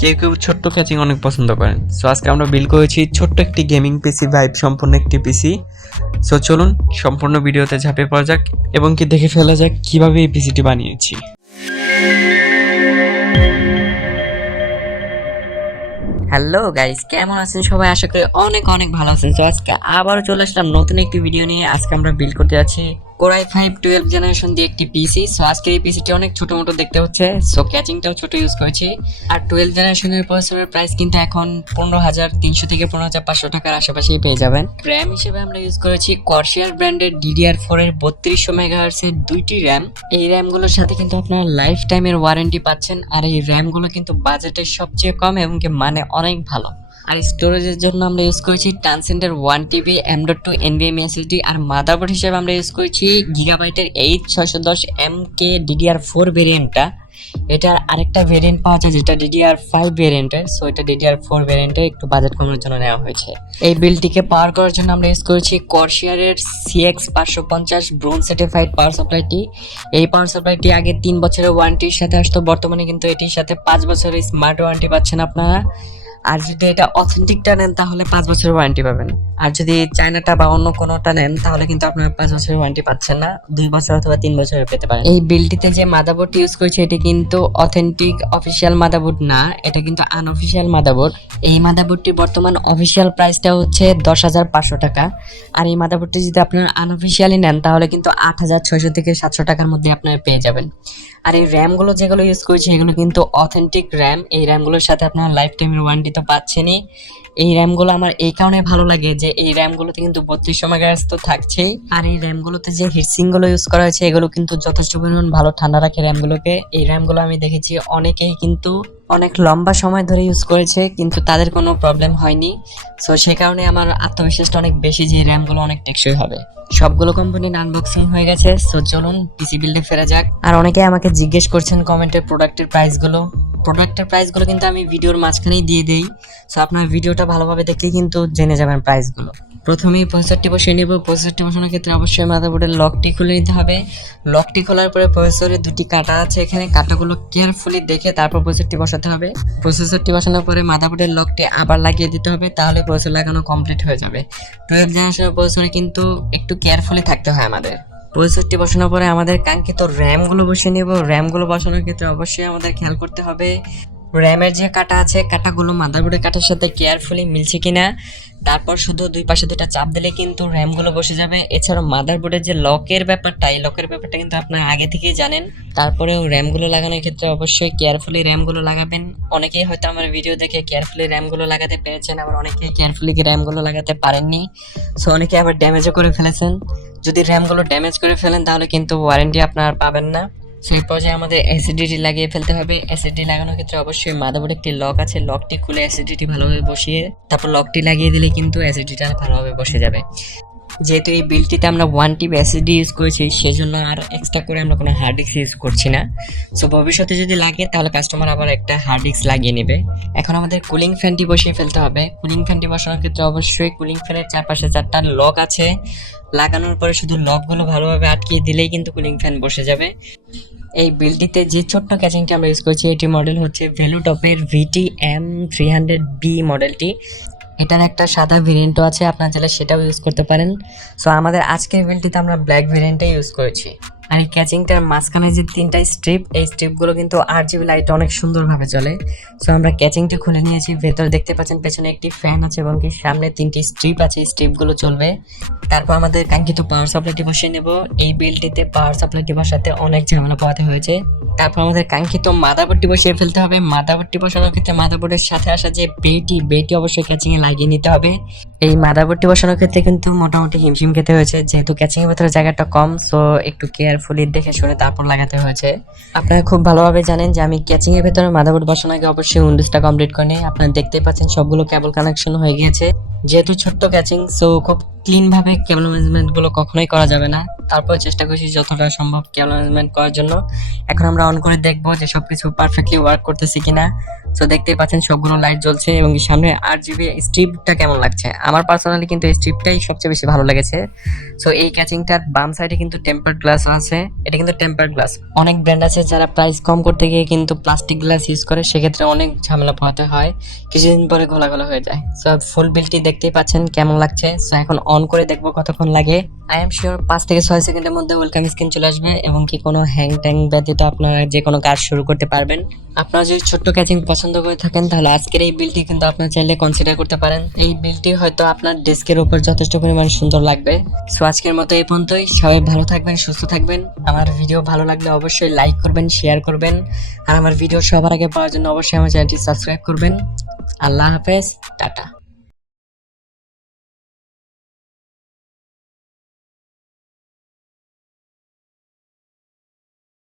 কেউ কেউ ছোট্ট ক্যাচিং অনেক পছন্দ করেন। সো আজকে আমরা বিল্ড করেছি ছোট্ট একটি গেমিং পিসি ভাইব সম্পন্ন একটি পিসি। সো চলুন সম্পূর্ণ ভিডিওতে ঝাঁপিয়ে পড়া যাক এবং কি দেখে ফেলা যাক কিভাবে এই পিসিটি বানিয়েছি। হ্যালো গাইস, কেমন আছেন সবাই? আশা করি অনেক অনেক ভালো আছেন। তো আজকে আবারও চলে আসলাম নতুন একটি ভিডিও নিয়ে। আজকে আমরা বিল্ড করতে যাচ্ছি Core i5-12 জেনারেশন দিয়ে একটি পিসি। সো আজকের এই পিসিটি অনেক ছোট মোটো দেখতে হচ্ছে, সো ক্যাচিংটাও ছোট ইউজ করেছি। আর 12 জেনারেশনের প্রসেসরের প্রাইস কিন্তু এখন 15,300 থেকে 15,500 টাকার আশেপাশেই পেয়ে যাবেন। র্যাম হিসেবে আমরা ইউজ করেছি Corsair ব্র্যান্ডের DDR4 এর 3200 মেগাহার্টজ এর দুইটি র্যাম। এই র্যামগুলোর সাথে কিন্তু আপনারা লাইফ টাইমের ওয়ারেন্টি পাচ্ছেন। আর এই র্যামগুলো কিন্তু বাজেটের সবচেয়ে কম এবং কি মানে অনেক ভালো। আর স্টোরেজের জন্য আমরা ইউজ করেছি Trancend এর 1TB M.2 NVMe SSD। আর মাদারবোর্ড হিসেবে আমরা ইউজ করেছি গিগাবাইটের H610MK DDR4 ভেরিয়েন্টটা। এটার আরেকটা ভেরিয়েন্ট পাওয়া যায় যেটা DDR5 ভেরিয়েন্টের। সো এটা DDR4 ভেরিয়েন্টে একটু বাজেট কমানোর জন্য নেওয়া হয়েছে। এই বিল্ডটিকে পাওয়ার করার জন্য আমরা ইউজ করেছি Corsair এর CX550 ব্রোঞ্জ সার্টিফাইড পাওয়ার সাপ্লাইটি। এই পাওয়ার সাপ্লাইটি আগে 3 বছরের ওয়ারেন্টির সাথে আসতো, বর্তমানে কিন্তু এটির সাথে 5 বছরের স্মার্ট ওয়ারেন্টি পাচ্ছেন আপনারা। আর যদি এটা অথেন্টিকটা নেন তাহলে 5 বছরের ওয়ারেন্টি পাবেন। আর যদি চায়নাটা বা অন্য কোনোটা নেন তাহলে কিন্তু আপনারা 5 বছরের ওয়ারেন্টি পাচ্ছেন না, 2 বছর অথবা 3 বছরের পেতে পারেন। এই বিল্ডটিতে যে মাদারবোর্ডটি ইউজ করেছি এটি কিন্তু অথেন্টিক অফিসিয়াল মাদারবোর্ড না, এটা কিন্তু আনঅফিসিয়াল মাদারবোর্ড। এই মাদারবোর্ডটির বর্তমান অফিসিয়াল প্রাইসটা হচ্ছে 10,500 টাকা। আর এই মাদারবোর্ডটি যদি আপনারা আনঅফিসিয়ালি নেন তাহলে কিন্তু 8,600 থেকে 700 টাকার মধ্যে আপনারা পেয়ে যাবেন। আর এই র্যামগুলো যেগুলো ইউজ করেছি এগুলো কিন্তু অথেন্টিক র্যাম। এই র্যামগুলোর সাথে আপনারা লাইফ টাইমের ওয়ারেন্টি তো পাচ্ছেনই। এই র্যামগুলো আমার এই কারণে ভালো লাগে যে এই র্যামগুলোতে কিন্তু 3200 মেগাহার্টজ তো থাকছেই। আর এই র্যামগুলোতে যে হিটসিঙ্কগুলো ইউজ করা হয়েছে এগুলো কিন্তু যথেষ্ট পরিমাণ ভালো ঠান্ডা রাখে র্যামগুলোকে। এই র্যামগুলো আমি দেখেছি অনেকেই কিন্তু অনেক লম্বা সময় ধরে ইউজ করেছে কিন্তু তাদের কোনো প্রবলেম হয়নি। সো সেই কারণে আমার আত্মবিশ্বাসটা অনেক বেশি যে র্যামগুলো অনেক টেকসই হবে। সবগুলো কোম্পানির আনবক্সিং হয়ে গেছে। সো চলুন পিসি বিল্ডে ফেরা যাক। আর অনেকে আমাকে জিজ্ঞেস করছেন কমেন্টে প্রোডাক্টের প্রাইসগুলো কিন্তু আমি ভিডিওর মাঝখানেই দিয়ে দেই। সো আপনার ভিডিওটা ভালোভাবে দেখে কিন্তু জেনে যাবেন প্রাইসগুলো। প্রথমেই প্রসেসরটি বসিয়ে নেব। প্রসেসরটি বসানোর ক্ষেত্রে অবশ্যই মাদারবোর্ডের লকটি খুলে নিতে হবে। লকটি খোলার পরে প্রসেসরে দুটি কাঁটা আছে, এখানে কাঁটাগুলো কেয়ারফুলি দেখে তারপর প্রসেসরটি বসাতে হবে। প্রসেসরটি বসানোর পরে মাদারবোর্ডের লকটি আবার লাগিয়ে দিতে হবে, তাহলে প্রসেসর লাগানো কমপ্লিট হয়ে যাবে। 12 জেনারেশনের প্রসেসরে কিন্তু একটু কেয়ারফুলি থাকতে হয় আমাদের। প্রসেসরটি বসানোর পরে আমাদের কাঙ্ক্ষিত র্যামগুলো বসিয়ে নেব। র্যামগুলো বসানোর ক্ষেত্রে অবশ্যই আমাদের খেয়াল করতে হবে র্যামের যে কাটা আছে কাটাগুলো মাদারবোর্ডের কাটার সাথে কেয়ারফুলি মিলছে কিনা। তারপর শুধু দুই পাশে দুইটা চাপ দিলে কিন্তু র্যামগুলো বসে যাবে। এছাড়াও মাদারবোর্ডের যে লকের ব্যাপারটা, এই লকের ব্যাপারটা কিন্তু আপনারা আগে থেকেই জানেন। তারপরেও র্যামগুলো লাগানোর ক্ষেত্রে অবশ্যই কেয়ারফুলি র্যামগুলো লাগাবেন। অনেকেই হয়তো আমার ভিডিও দেখে কেয়ারফুলি র্যামগুলো লাগাতে পেরেছেন, আবার অনেকেই কেয়ারফুলি র্যামগুলো লাগাতে পারেননি। সো অনেকে আবার ড্যামেজও করে ফেলেছেন। যদি র্যামগুলো ড্যামেজ করে ফেলেন তাহলে কিন্তু ওয়ারেন্টি আপনার পাবেন না। সেই পর্যায়ে আমাদের এসএসডি লাগিয়ে ফেলতে হবে। এসএসডি লাগানোর ক্ষেত্রে অবশ্যই মাদারবোর্ডে একটি লক আছে, লকটি খুলে এসএসডি ভালোভাবে বসিয়ে তারপর লকটি লাগিয়ে দিলে কিন্তু এসএসডিটা ভালোভাবে বসে যাবে। যেহেতু এই বিল্ডটিতে আমরা 1TB এসএসডি ইউজ করেছি সেজন্য আর এক্সট্রা করে আমরা কোনো হার্ড ডিস্ক ইউজ করছি না। সো ভবিষ্যতে যদি লাগে তাহলে কাস্টমার আবার একটা হার্ড ডিস্ক লাগিয়ে নেবে। এখন আমাদের কুলিং ফ্যানটি বসিয়ে ফেলতে হবে। কুলিং ফ্যানটি বসানোর ক্ষেত্রে অবশ্যই কুলিং ফ্যানের চারপাশে 4টা লক আছে, লাগানোর পরে শুধু লকগুলো ভালোভাবে আটকিয়ে দিলেই কিন্তু কুলিং ফ্যান বসে যাবে। এই বিল্ডটিতে যে ছোট্ট ক্যাচিংটি আমরা ইউজ করছি এটি মডেল হচ্ছে ভ্যালুটপের VTM300B মডেলটি। এটার একটা সাদা ভেরিয়েন্টও আছে, আপনার চাইলে সেটাও ইউজ করতে পারেন। সো আমাদের আজকের বিল্ডটিতে আমরা ব্ল্যাক ভেরিয়েন্টটাই ইউজ করেছি। আর এই ক্যাচিংটার মাঝখানে যে 3টা স্ট্রিপ, এই স্ট্রিপগুলো কিন্তু RGB লাইট অনেক সুন্দরভাবে চলে। সো আমরা ক্যাচিংটি খুলে নিয়েছি। ভেতর দেখতে পাচ্ছেন পেছনে একটি ফ্যান আছে এবং কি সামনে 3টি স্ট্রিপ আছে, স্ট্রিপগুলো চলবে। তারপর আমাদের কাঙ্ক্ষিত পাওয়ার সাপ্লাইটি বসিয়ে নেব। এই বিল্ডটিতে পাওয়ার সাপ্লাইটি বসাতে অনেক ঝামেলা পোহাতে হয়েছে। তারপর আমাদের কাঙ্ক্ষিত মাদারবোর্ডটি বসিয়ে ফেলতে হবে। মাদারবোর্ডটি বসানোর ক্ষেত্রে মাদারবোর্ডের সাথে আসা যে বেটি অবশ্যই ক্যাচিংয়ে লাগিয়ে নিতে হবে। এই মাদারবোর্ডটি বসানোর ক্ষেত্রে কিন্তু মোটামুটি হিমশিম খেতে হয়েছে, যেহেতু ক্যাচিংয়ের ভেতরে জায়গাটা কম। সো একটু কেয়ারফুলি দেখে শুনে তারপর লাগাতে হয়েছে। আপনারা খুব ভালোভাবে জানেন যে আমি ক্যাচিংয়ের ভেতরে মাদারবোর্ড বসানোর আগে অবশ্যই উইন্ডোজটা কমপ্লিট করে নিই। আপনারা দেখতে পাচ্ছেন সবগুলো কেবল কানেকশন হয়ে গিয়েছে। যেহেতু ছোট্ট ক্যাচিং সো খুব ক্লিনভাবে কেবল ম্যানেজমেন্টগুলো কখনোই করা যাবে না। তারপর চেষ্টা করছি যতটা সম্ভব কেবল ম্যানেজমেন্ট করার জন্য। এখন আমরা অন করে দেখবো যে সবকিছু পারফেক্টলি ওয়ার্ক করতেছে কিনা। তো দেখতেই পাচ্ছেন সবগুলো লাইট জ্বলছে এবং সামনে RGB স্ট্রিপটা কেমন লাগছে। আমার পার্সোনালি কিন্তু এই স্ট্রিপটাই সবচেয়ে বেশি ভালো লেগেছে। সো এই ক্যাচিংটার বাম সাইডে কিন্তু টেম্পার গ্লাস আছে, এটা কিন্তু টেম্পার গ্লাস। অনেক ব্র্যান্ড আছে যারা প্রাইস কম করতে গিয়ে কিন্তু প্লাস্টিক গ্লাস ইউজ করে, সেক্ষেত্রে অনেক ঝামেলা পোহাতে হয়, কিছুদিন পরে ঘোলা ঘোলা হয়ে যায়। সো ফুল বিলটি দেখতেই পাচ্ছেন কেমন লাগছে। সো এখন অন করে দেখবো কতক্ষণ লাগে। আই এম শিওর 5 থেকে 6 সেকেন্ডের মধ্যে ওয়েলকাম স্ক্রিন চলে আসবে এবং কি কোনো হ্যাং ট্যাং ব্যতীত আপনারা যে কোনো কাজ শুরু করতে পারবেন। আপনারা যদি ছোট্ট ক্যাচিং পছন্দ করে থাকেন তাহলে আজকের এই বিলটি কিন্তু আপনার চাইলে কনসিডার করতে পারেন। এই বিলটি হয়তো আপনার ডেস্কের উপর যথেষ্ট পরিমাণ সুন্দর লাগবে। সো আজকের মতো এই পর্যন্তই। সবাই ভালো থাকবেন, সুস্থ থাকবেন। আমার ভিডিও ভালো লাগলে অবশ্যই লাইক করবেন, শেয়ার করবেন, আর আমার ভিডিও সবার আগে পাওয়ার জন্য অবশ্যই আমার চ্যানেলটি সাবস্ক্রাইব করবেন। আল্লাহ হাফেজ, টাটা।